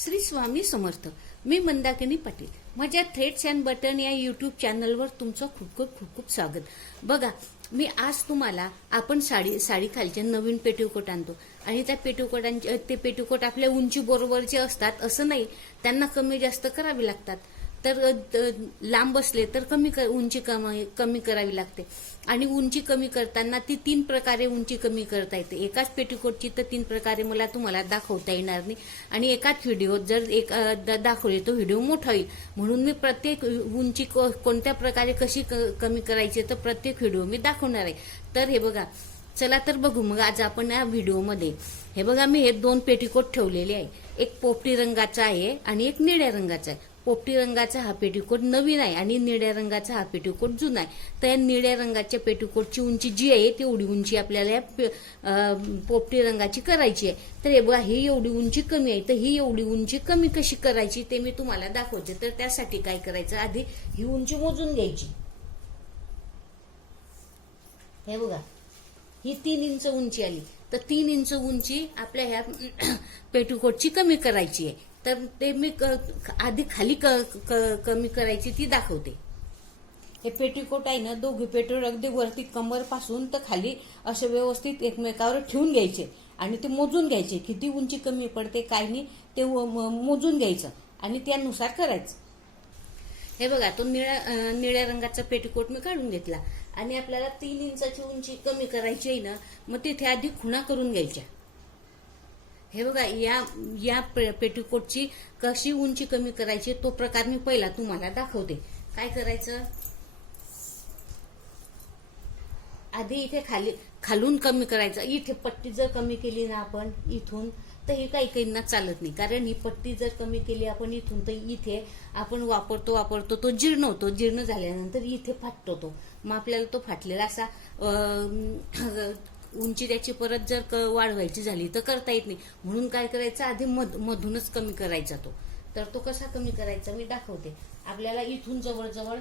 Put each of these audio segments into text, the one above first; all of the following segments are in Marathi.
श्री स्वामी समर्थ. मी मंदाकिनी पाटील. माझ्या थ्रेड्स अँड बटन या यूट्यूब चॅनलवर तुमचं खूप खूप स्वागत. बघा, मी आज तुम्हाला आपण साडी खालचे नवीन पेटीकोट आणतो आणि त्या पेटीकोटांचे ते पेटीकोट आपल्या उंची बरोबरचे असतात असं नाही, त्यांना कमी जास्त करावी लागतात. तर लांब असले तर उंची कमी करावी लागते आणि उंची कमी करताना ती 3 प्रकारे उंची कमी करता येते. एकाच पेटीकोटची तर 3 प्रकारे मला तुम्हाला दाखवता येणार नाही आणि एकाच व्हिडिओत जर दाखवले तो व्हिडिओ मोठा होईल. म्हणून मी प्रत्येक उंची कोणत्या प्रकारे कशी कमी करायची तर प्रत्येक व्हिडिओ मी दाखवणार आहे. तर हे बघा, चला तर बघू मग आज आपण या व्हिडिओमध्ये. हे बघा, मी हे 2 पेटीकोट ठेवलेले आहे. एक पोपटी रंगाचा आहे आणि एक निळ्या रंगाचा आहे. पोपटी रंगाचा हा पेटीकोट नवीन आहे आणि निळ्या रंगाचा हा पेटीकोट जुना आहे. तर या निळ्या रंगाच्या पेटीकोटची उंची जी आहे तेवढी उंची आपल्याला या पोपटी रंगाची करायची आहे. तर हे बघा, ही एवढी उंची कमी आहे. तर ही एवढी उंची कमी कशी करायची ते मी तुम्हाला दाखवते. तर त्यासाठी काय करायचं, आधी ही उंची मोजून घ्यायची. हे बघा, ही 3 इंच उंची आली. तर 3 इंच उंची आपल्या ह्या पेटीकोटची कमी करायची आहे. तर ते मी आधी खाली कमी करायची ती दाखवते. हे पेटीकोट आहे ना, दोघे पेटीकोट अगदी वरती कमर पासून तर खाली असे व्यवस्थित एकमेकावर ठेवून घ्यायचे आणि ते मोजून घ्यायचे. किती उंची कमी पडते काय नाही ते मोजून घ्यायचं आणि त्यानुसार करायचं. हे बघा, तो निळ्या रंगाचा पेटीकोट मी काढून घेतला आणि आपल्याला 3 इंचाची उंची कमी करायची आहे ना, मग तिथे आधी खुणा करून घ्यायच्या. हे बघा, या पेटीकोटची कशी उंची कमी करायची तो प्रकार मी पहिला तुम्हाला दाखवते. काय करायचं, आधी इथे खालून कमी करायचं. इथे पट्टी जर कमी केली ना आपण इथून, तर हे काहींना चालत नाही. कारण ही पट्टी जर कमी केली आपण इथून, तर इथे आपण वापरतो तो जीर्ण होतो. जीर्ण झाल्यानंतर इथे फाटतो तो. मग आपल्याला तो फाटलेला असा उंची त्याची परत जर वाढवायची झाली तर करता येत नाही. म्हणून काय करायचं, आधी मधूनच कमी करायचा तो. तर तो कसा कमी करायचा मी दाखवते. आपल्याला इथून जवळजवळ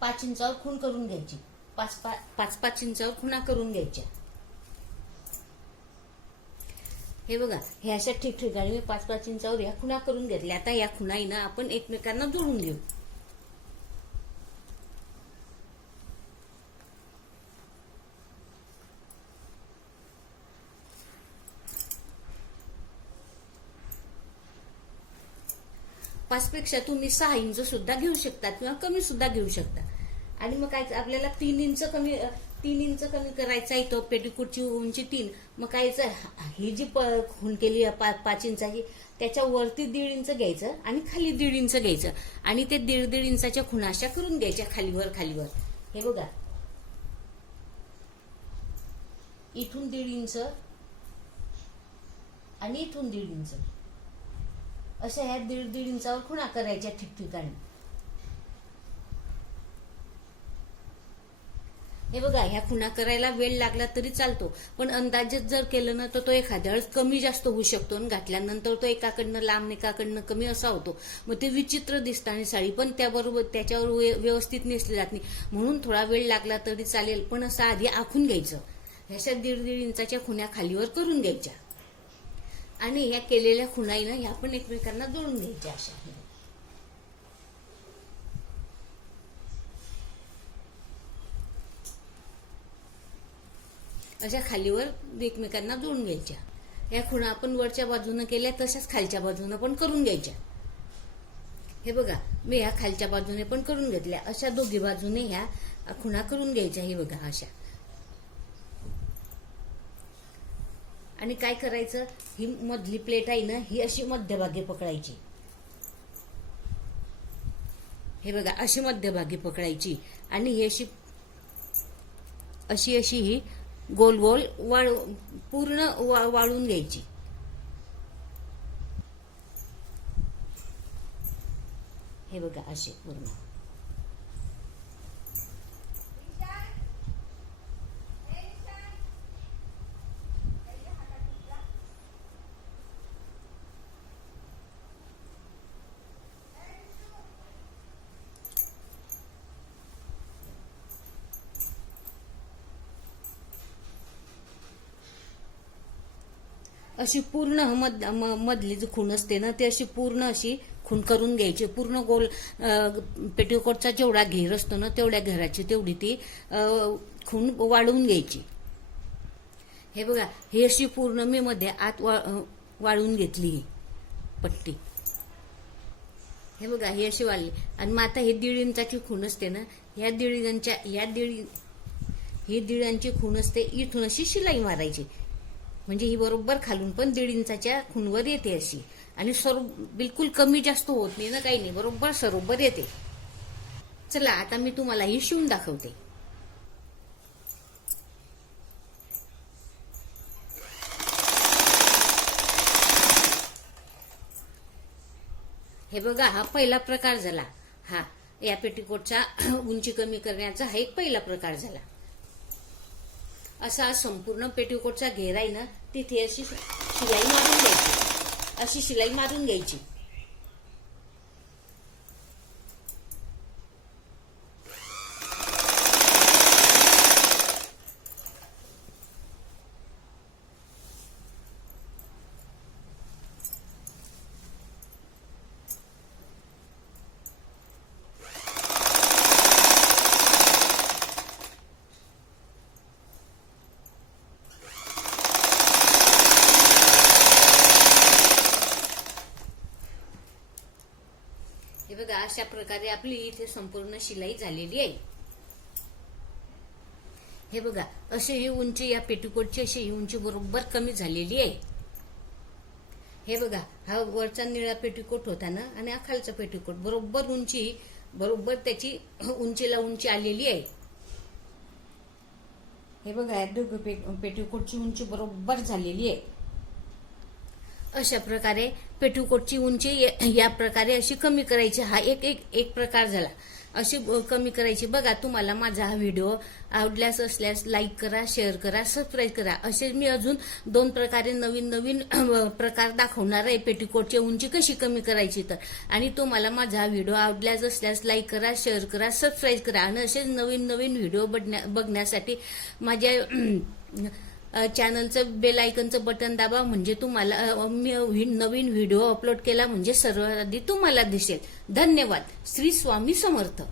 5 इंचावर खूण करून घ्यायची. 5 इंचावर खुणा करून घ्यायच्या. हे बघा, हे अशा ठिकठिकाणी मी 5 इंचावर या खुणा करून घेतल्या. आता या खुणाईनं आपण एकमेकांना जोडून घेऊ. पेक्षा तुम्ही 6 इंच सुद्धा घेऊ शकता किंवा कमी सुद्धा घेऊ शकता. आणि मग काय, आपल्याला 3 इंच कमी करायचा आहे तो पेटीकोटची उंची 3. मग काय, ही जी खूण केली 5 इंचाची त्याच्या वरती 1.5 इंच घ्यायचं आणि खाली 1.5 इंच घ्यायचं आणि ते 1.5 इंचाच्या खुणा अशा करून घ्यायच्या खालीवर. हे बघा, इथून 1.5 इंच आणि इथून 1.5 इंच अशा ह्या 1.5 इंचावर खुणा करायच्या ठिकठिकाणी. हे बघा, ह्या खुणा करायला वेळ लागला तरी चालतो, पण अंदाजेच जर केलं ना तर तो एखाद्या वेळेस कमी जास्त होऊ शकतो आणि घातल्यानंतर तो एकाकडनं लांब एकाकडनं कमी असा होतो. मग ते विचित्र दिसतं आणि साडी पण त्याच्यावर व्यवस्थित नेसली जात नाही. म्हणून थोडा वेळ लागला तरी चालेल, पण असं आधी आखून घ्यायचं. ह्याच्या 1.5 इंचाच्या खुणा खालीवर करून घ्यायच्या आणि ह्या केलेल्या खुणाईनं ह्या पण एकमेकांना जोडून घ्यायच्या. अशा खालीवर एकमेकांना जोडून घ्यायच्या. या खुणा आपण वरच्या बाजूनं केल्या तशाच खालच्या बाजूनं पण करून घ्यायच्या. हे बघा, मी ह्या खालच्या बाजूने पण करून घेतल्या. अशा दोघी बाजूने ह्या खुणा करून घ्यायच्या. हे बघा अशा. आणि काय करायचं, ही मधली प्लेट आहे ना, ही अशी मध्यभागी पकडायची. हे बघा, अशी मध्यभागी पकडायची आणि ही अशी ही गोल पूर्ण वाळून घ्यायची. हे बघा, अशी पूर्ण. अशी पूर्ण मधली जी खूण असते ना ती अशी पूर्ण अशी खूण करून घ्यायची. पूर्ण गोल पेटीकोटचा जेवढा घेर असतो ना तेवढ्या घेराची तेवढी ती खूण वाढवून घ्यायची. हे बघा, ही अशी पूर्ण मी मध्ये आत वाळून घेतली ही पट्टी. हे बघा, ही अशी वाळली. आणि मग आता हे 1.5 इंचाची खूण असते ना, ही 1.5 इंची खूण असते. इथून अशी शिलाई मारायची, म्हणजे ही बरोबर खालून पण 1.5 इंचाच्या खूणवर येते अशी. आणि बिलकुल कमी जास्त होत नाही ना, काही नाही, बरोबर सरोबर येते. चला आता मी तुम्हाला ही शिवून दाखवते. हे बघा, हा पहिला प्रकार झाला. हा या पेटीकोटचा उंची कमी करण्याचा हा एक पहिला प्रकार झाला. असा संपूर्ण पेटीकोटचा घेर आहे ना, तिथे अशी शिलाई मारून घ्यायची, अशी शिलाई मारून घ्यायची. हे बघा, अशा प्रकारे आपली इथे संपूर्ण शिलाई झालेली आहे. हे बघा, अशी ही उंची या पेटीकोटची अशी ही उंची बरोबर कमी झालेली आहे. हे बघा, हा वरचा निळा पेटीकोट होता ना आणि हा खालचा पेटीकोट, बरोबर उंची बरोबर त्याची उंचीला उंची आलेली आहे. हे बघा, या दोघं पेटीकोटची उंची बरोबर झालेली आहे. अशा प्रकारे पेटीकोटची उंची या प्रकारे अशी कमी करायची. हा एक प्रकार झाला. अशी कमी करायची. बघा, तुम्हाला माझा हा व्हिडिओ आवडल्यास असल्यास लाईक करा, शेअर करा, सबस्क्राईब करा. असे मी अजून 2 प्रकारे नवीन प्रकार दाखवणार आहे पेटीकोटची उंची कशी कमी करायची तर. आणि तुम्हाला माझा हा व्हिडिओ आवडल्यास असल्यास लाईक करा, शेअर करा, सबस्क्राईब करा. आणि असेच नवीन व्हिडिओ बघण्यासाठी माझ्या चॅनलचं बेल आयकनचं बटन दाबा, म्हणजे तुम्हाला मी नवीन व्हिडिओ अपलोड केला म्हणजे सर्वात आधी तुम्हाला दिसेल. धन्यवाद. श्री स्वामी समर्थ.